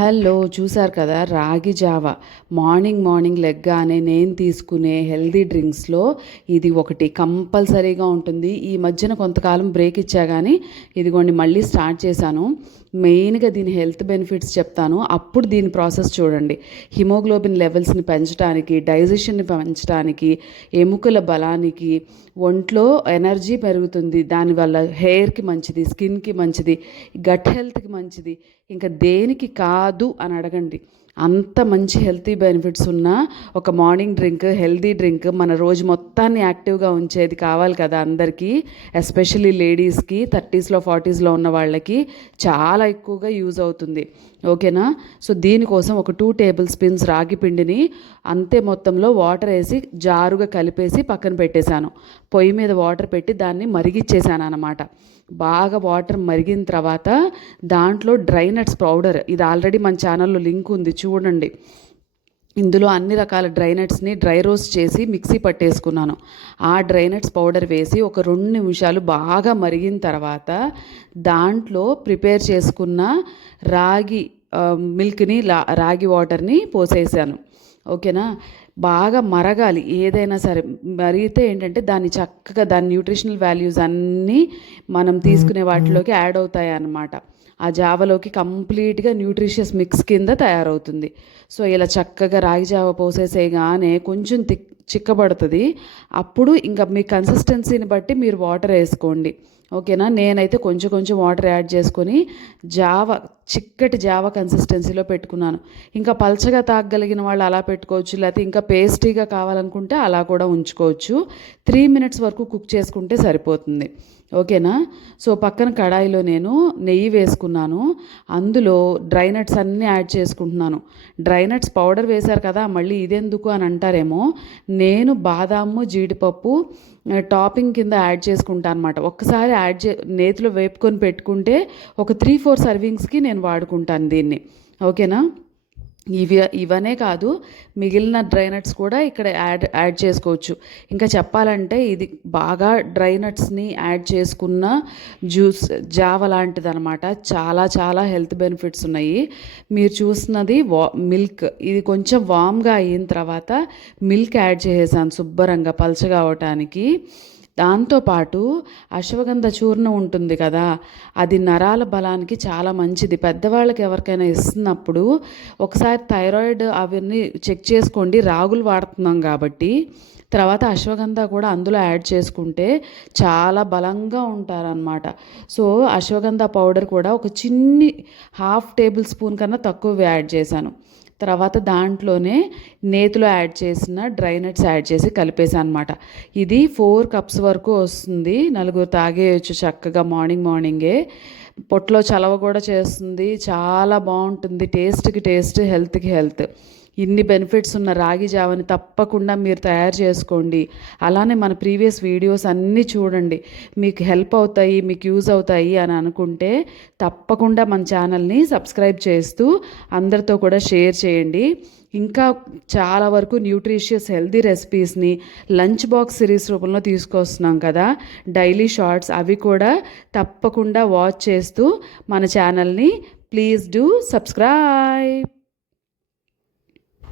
Hello! చూసారు కదా! రాగి జావా. మార్నింగ్ లెగ్గానే నేను తీసుకునే హెల్తీ డ్రింక్స్‌లో ఇది ఒకటి కంపల్సరీగా ఉంటుంది. ఈ మధ్యన కొంతకాలం బ్రేక్ ఇచ్చా గానీ, ఇదిగోండి మళ్ళీ స్టార్ట్ చేశాను. మెయిన్‌గా దీని హెల్త్ బెనిఫిట్స్ చెప్తాను. అప్పుడు దీని ప్రాసెస్ చూడండి. హిమోగ్లోబిన్ లెవెల్స్‌ని పెంచడానికి, డైజెషన్‌ని పెంచడానికి, ఎముకల బలానికి, ఒంట్లో ఎనర్జీ పెరుగుతుంది. దానివల్ల హెయిర్‌కి మంచిది, స్కిన్‌కి మంచిది, గట్ హెల్త్‌కి మంచిది. ఇంకా దేనికి కాదు అని అడగండి. అంత మంచి హెల్తీ బెనిఫిట్స్ ఉన్న ఒక మార్నింగ్ డ్రింక్, హెల్తీ డ్రింక్ మన రోజు మొత్తాన్ని యాక్టివ్గా ఉంచేది కావాలి కదా అందరికీ. ఎస్పెషల్లీ లేడీస్కి, 30స్లో 40స్లో ఉన్న వాళ్ళకి చాలా ఎక్కువగా యూజ్ అవుతుంది. ఓకేనా? సో దీనికోసం ఒక 2 టేబుల్ స్పూన్స్ రాగి పిండిని అంతే మొత్తంలో వాటర్ వేసి జారుగా కలిపేసి పక్కన పెట్టేశాను. పొయ్యి మీద వాటర్ పెట్టి దాన్ని మరిగిచ్చేసాను అన్నమాట. బాగా వాటర్ మరిగిన తర్వాత దాంట్లో డ్రై నట్స్ పౌడర్, ఇది ఆల్రెడీ మన ఛానల్లో లింక్ ఉంది చూడండి. ఇందులో అన్ని రకాల డ్రై నట్స్ని డ్రై రోస్ట్ చేసి మిక్సీ పట్టేసుకున్నాను. ఆ డ్రై నట్స్ పౌడర్ వేసి ఒక 2 నిమిషాలు బాగా మరిగిన తర్వాత దాంట్లో ప్రిపేర్ చేసుకున్న రాగి మిల్క్ని రాగి వాటర్ని పోసేసాను. ఓకేనా? బాగా మరగాలి ఏదైనా సరే. మరిగితే ఏంటంటే దాన్ని చక్కగా దాని న్యూట్రిషనల్ వాల్యూస్ అన్నీ మనం తీసుకునే వాటిలోకి యాడ్ అవుతాయి అన్నమాట. ఆ జావలోకి కంప్లీట్గా న్యూట్రిషియస్ మిక్స్ కింద తయారవుతుంది. సో ఇలా చక్కగా రాగి జావ పోసేసేయగానే కొంచెం చిక్కబడుతుంది. అప్పుడు ఇంకా మీ కన్సిస్టెన్సీని బట్టి మీరు వాటర్ వేసుకోండి. ఓకేనా? నేనైతే కొంచెం వాటర్ యాడ్ చేసుకొని చిక్కటి జావ కన్సిస్టెన్సీలో పెట్టుకున్నాను. ఇంకా పల్చగా తాగగలిగిన వాళ్ళు అలా పెట్టుకోవచ్చు, లేకపోతే ఇంకా పేస్టీగా కావాలనుకుంటే అలా కూడా ఉంచుకోవచ్చు. 3 మినిట్స్ వరకు కుక్ చేసుకుంటే సరిపోతుంది. ఓకేనా? సో పక్కన కడాయిలో నేను నెయ్యి వేసుకున్నాను. అందులో డ్రై నట్స్ అన్నీ యాడ్ చేసుకుంటున్నాను. డ్రై నట్స్ పౌడర్ వేశారు కదా, మళ్ళీ ఇదెందుకు అని అంటారేమో. నేను బాదాము, జీడిపప్పు టాపింగ్ కింద యాడ్ చేసుకుంటాను అనమాట. ఒక్కసారి నేతిలో వేపుకొని పెట్టుకుంటే ఒక 3-4 సర్వింగ్స్కి నేను వాడుకుంటాను దీన్ని. ఓకేనా? ఇవనే కాదు, మిగిలిన డ్రై నట్స్ కూడా ఇక్కడ యాడ్ చేసుకోవచ్చు. ఇంకా చెప్పాలంటే ఇది బాగా డ్రై నట్స్ని యాడ్ చేసుకున్న జ్యూస్ జావ లాంటిది అనమాట. చాలా హెల్త్ బెనిఫిట్స్ ఉన్నాయి. మీరు చూస్తున్నది మిల్క్. ఇది కొంచెం వామ్గా అయిన తర్వాత మిల్క్ యాడ్ చేసేసాను శుభ్రంగా పలచగా అవటానికి. దాంతోపాటు అశ్వగంధ చూర్ణం ఉంటుంది కదా, అది నరాల బలానికి చాలా మంచిది. పెద్దవాళ్ళకి ఎవరికైనా ఇస్తున్నప్పుడు ఒకసారి థైరాయిడ్ అవన్నీ చెక్ చేసుకోండి. రాగులు వాడుతున్నాం కాబట్టి తర్వాత అశ్వగంధ కూడా అందులో యాడ్ చేసుకుంటే చాలా బలంగా ఉంటారనమాట. సో అశ్వగంధ పౌడర్ కూడా ఒక చిన్ని 1/2 టేబుల్ స్పూన్ కన్నా తక్కువ యాడ్ చేశాను. తర్వాత దాంట్లోనే నేతిలో యాడ్ చేసిన డ్రై నట్స్ యాడ్ చేసి కలిపేసాను అనమాట. ఇది 4 కప్స్ వరకు వస్తుంది. 4 తాగేయచ్చు చక్కగా మార్నింగే. పొట్టలో చలవ కూడా చేస్తుంది. చాలా బాగుంటుంది. టేస్ట్కి టేస్ట్, హెల్త్కి హెల్త్. ఇన్ని బెనిఫిట్స్ ఉన్న రాగి జావని తప్పకుండా మీరు తయారు చేసుకోండి. అలానే మన ప్రీవియస్ వీడియోస్ అన్నీ చూడండి. మీకు హెల్ప్ అవుతాయి, మీకు యూజ్ అవుతాయి అని అనుకుంటే తప్పకుండా మన ఛానల్ని సబ్స్క్రైబ్ చేస్తూ అందరితో కూడా షేర్ చేయండి. ఇంకా చాలా వరకు న్యూట్రిషియస్ హెల్తీ రెసిపీస్ని లంచ్ బాక్స్ సిరీస్ రూపంలో తీసుకొస్తున్నాం కదా, డైలీ షార్ట్స్, అవి కూడా తప్పకుండా వాచ్ చేస్తూ మన ఛానల్ని ప్లీజ్ డూ సబ్స్క్రైబ్.